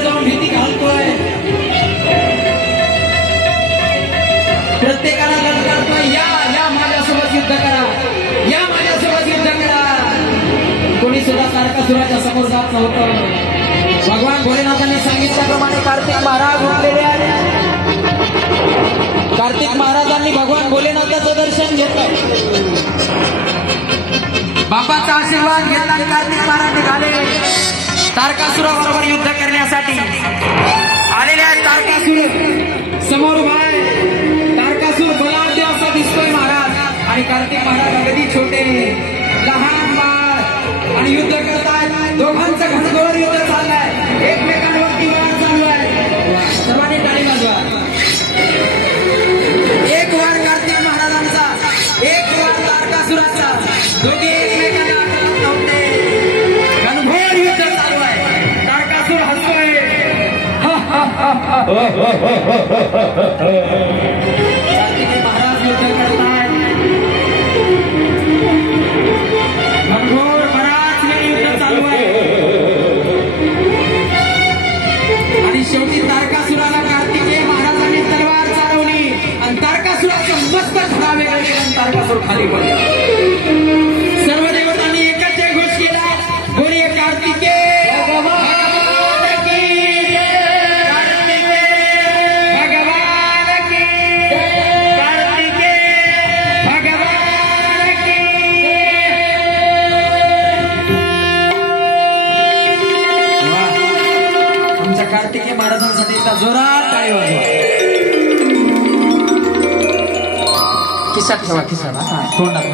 जवळ जाऊन भीती घालतोय, प्रत्येकाला ललकारतोय, या या माझ्यासोबत युद्ध करा, या माझ्यासोबत युद्ध करा। कोणी सुद्धा तारकासुराच्या समोर जात नव्हतं। भगवान भोलेनाथांनी सांगितल्याप्रमाणे कार्तिक महाराज उठलेले आहेत। कार्तिक महाराजांनी भगवान भोलेनाथाचं दर्शन घेतलं, बापाचा आशीर्वाद घेतला आणि कार्तिक महाराज निघाले तारकासुराबरोबर युद्ध करण्यासाठी। आलेले आहेत तारकासुर समोर उभा आहे। तारकासुर बलाढ्य असा दिसतोय महाराज, आणि कार्तिक महाराज अगदी छोटे लहान बाळ, आणि युद्ध करतायत। दोघांचं घनघोर युद्ध चाललंय, एकमेकांवरती वार चालू आहे। सर्वांनी टाळी वाजवा। एक वार कार्तिक महाराजांचा, एक वार तारकासुराचा, दोघे एकमेकांना आक्रमण नव्हते। घनघोर युद्ध चालू आहे। तारकासुर हसतोय, कार्तिक महाराज युद्ध करतायत। घनघोर बराच वेळ युद्ध चालू आहे, आणि शेवटी तारकासुराला कार्तिकेय महाराजांनी तलवार चालवली आणि तारकासुराचं मस्तक धरावे गेले आणि तारकासुर खाली पडला। सर्व देवतांनी एकच घोष केला, बोलिये कार्तिकेय भगवान की जय, भगवान की जय, कार्तिकेय भगवान की जय। आमच्या कार्तिकेय महाराजांसाठी एकदा जोरात टाळी वाजवा। खिशात ठेवा, खिशात, तोंडात